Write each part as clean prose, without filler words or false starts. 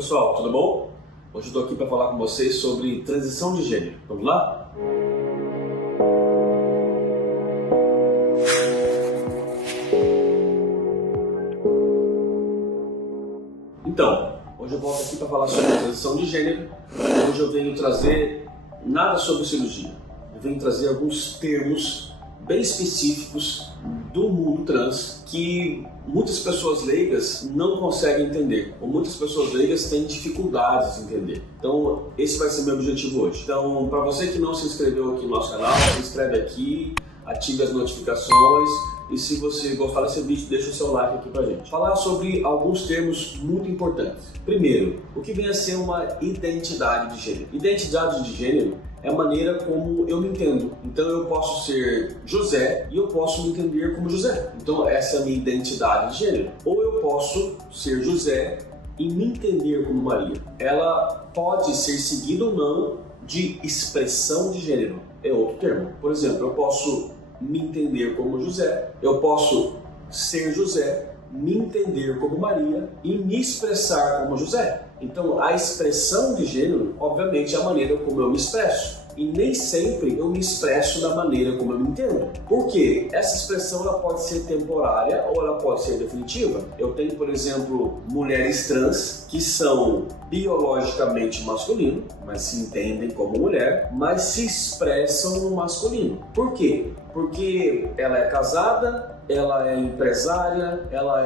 pessoal, tudo bom? Hoje eu estou aqui para falar com vocês sobre transição de gênero. Vamos lá? Então, hoje eu volto aqui para falar sobre transição de gênero. Hoje eu venho trazer nada sobre cirurgia. Eu venho trazer alguns termos bem específicos do mundo trans que muitas pessoas leigas não conseguem entender, ou muitas pessoas leigas têm dificuldades de entender. Então, esse vai ser meu objetivo hoje. Então, para você que não se inscreveu aqui no nosso canal, se inscreve aqui, ative as notificações e se você gostar desse vídeo, deixa o seu like aqui pra gente. Falar sobre alguns termos muito importantes. Primeiro, o que vem a ser uma identidade de gênero. Identidade de gênero é a maneira como eu me entendo. Então eu posso ser José e eu posso me entender como José. Então essa é a minha identidade de gênero. Ou eu posso ser José e me entender como Maria. Ela pode ser seguida ou não de expressão de gênero. É outro termo. Por exemplo, eu posso me entender como José, eu posso ser José, me entender como Maria e me expressar como José. Então, a expressão de gênero, obviamente, é a maneira como eu me expresso. E nem sempre eu me expresso da maneira como eu me entendo. Por quê? Essa expressão ela pode ser temporária ou ela pode ser definitiva. Eu tenho, por exemplo, mulheres trans que são biologicamente masculino, mas se entendem como mulher, mas se expressam no masculino. Por quê? Porque ela é casada, ela é empresária, ela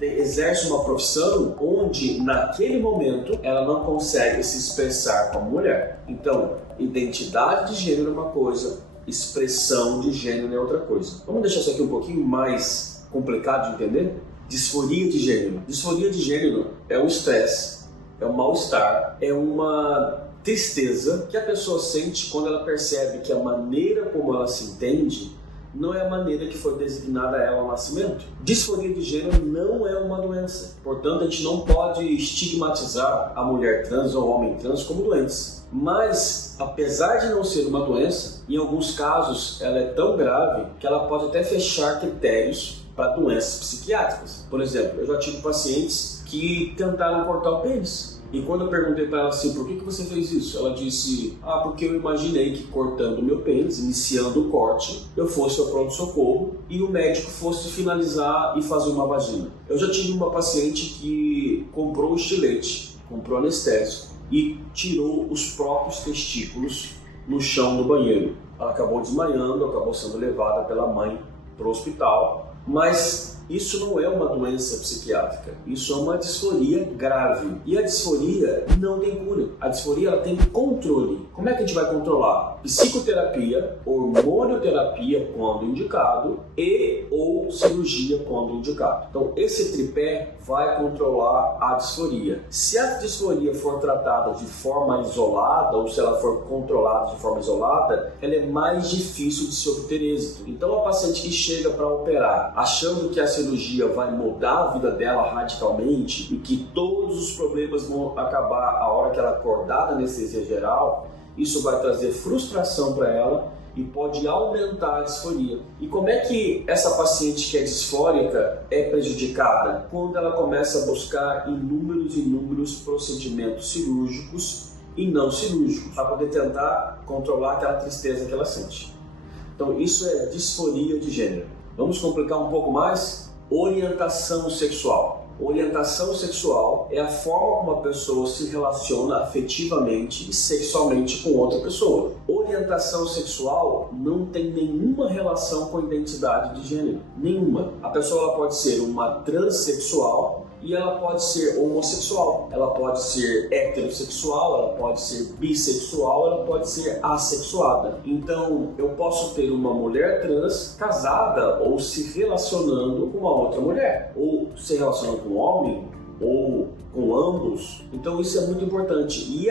exerce uma profissão onde naquele momento ela não consegue se expressar como mulher. Então, identidade de gênero é uma coisa, expressão de gênero é outra coisa. Vamos deixar isso aqui um pouquinho mais complicado de entender? Disforia de gênero. Disforia de gênero é um estresse, é um mal-estar, é uma tristeza que a pessoa sente quando ela percebe que a maneira como ela se entende não é a maneira que foi designada a ela ao nascimento. Disforia de gênero não é uma doença. Portanto, a gente não pode estigmatizar a mulher trans ou o homem trans como doentes. Mas, apesar de não ser uma doença, em alguns casos ela é tão grave que ela pode até fechar critérios para doenças psiquiátricas. Por exemplo, eu já tive pacientes que tentaram cortar o pênis. E quando eu perguntei para ela assim, por que você fez isso? Ela disse, porque eu imaginei que cortando o meu pênis, iniciando o corte, eu fosse ao pronto-socorro e o médico fosse finalizar e fazer uma vagina. Eu já tive uma paciente que comprou estilete, comprou anestésico e tirou os próprios testículos no chão do banheiro. Ela acabou desmaiando, acabou sendo levada pela mãe para o hospital, mas isso não é uma doença psiquiátrica, isso é uma disforia grave. E a disforia não tem cura. A disforia ela tem controle. Como é que a gente vai controlar? Psicoterapia, hormonioterapia quando indicado e ou cirurgia quando indicado. Então esse tripé vai controlar a disforia. Se a disforia for tratada de forma isolada ou se ela for controlada de forma isolada, ela é mais difícil de se obter êxito. Então a paciente que chega para operar achando que a cirurgia vai mudar a vida dela radicalmente e que todos os problemas vão acabar a hora que ela acordar da anestesia geral, isso vai trazer frustração para ela e pode aumentar a disforia. E como é que essa paciente que é disfórica é prejudicada? Quando ela começa a buscar inúmeros procedimentos cirúrgicos e não cirúrgicos para poder tentar controlar aquela tristeza que ela sente. Então isso é disforia de gênero. Vamos complicar um pouco mais? Orientação sexual. Orientação sexual é a forma como a pessoa se relaciona afetivamente e sexualmente com outra pessoa. Orientação sexual não tem nenhuma relação com a identidade de gênero. Nenhuma. A pessoa ela pode ser uma transexual e ela pode ser homossexual, ela pode ser heterossexual, ela pode ser bissexual, ela pode ser assexuada. Então, eu posso ter uma mulher trans casada ou se relacionando com uma outra mulher, ou se relacionando com um homem, ou com ambos. Então, isso é muito importante. E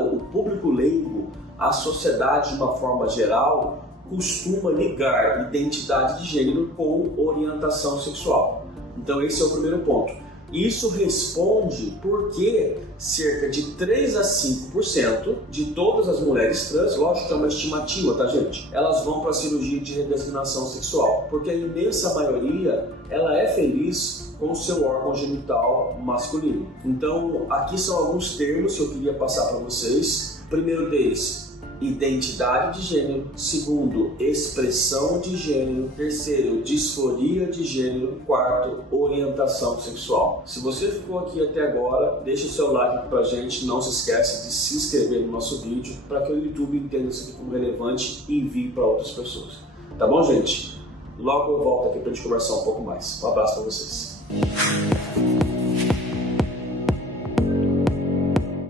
o público leigo, a sociedade de uma forma geral, costuma ligar identidade de gênero com orientação sexual. Então esse é o primeiro ponto. Isso responde porque cerca de 3 a 5% de todas as mulheres trans, lógico que é uma estimativa, tá, gente? Elas vão para a cirurgia de redesignação sexual, porque a imensa maioria, ela é feliz com o seu órgão genital masculino. Então, aqui são alguns termos que eu queria passar para vocês. O primeiro deles, identidade de gênero. Segundo, expressão de gênero. Terceiro, disforia de gênero. Quarto, orientação sexual. Se você ficou aqui até agora, deixa o seu like aqui pra gente. Não se esqueça de se inscrever no nosso vídeo para que o YouTube entenda isso aqui como relevante e envie para outras pessoas. Tá bom, gente? Logo eu volto aqui pra gente conversar um pouco mais. Um abraço para vocês.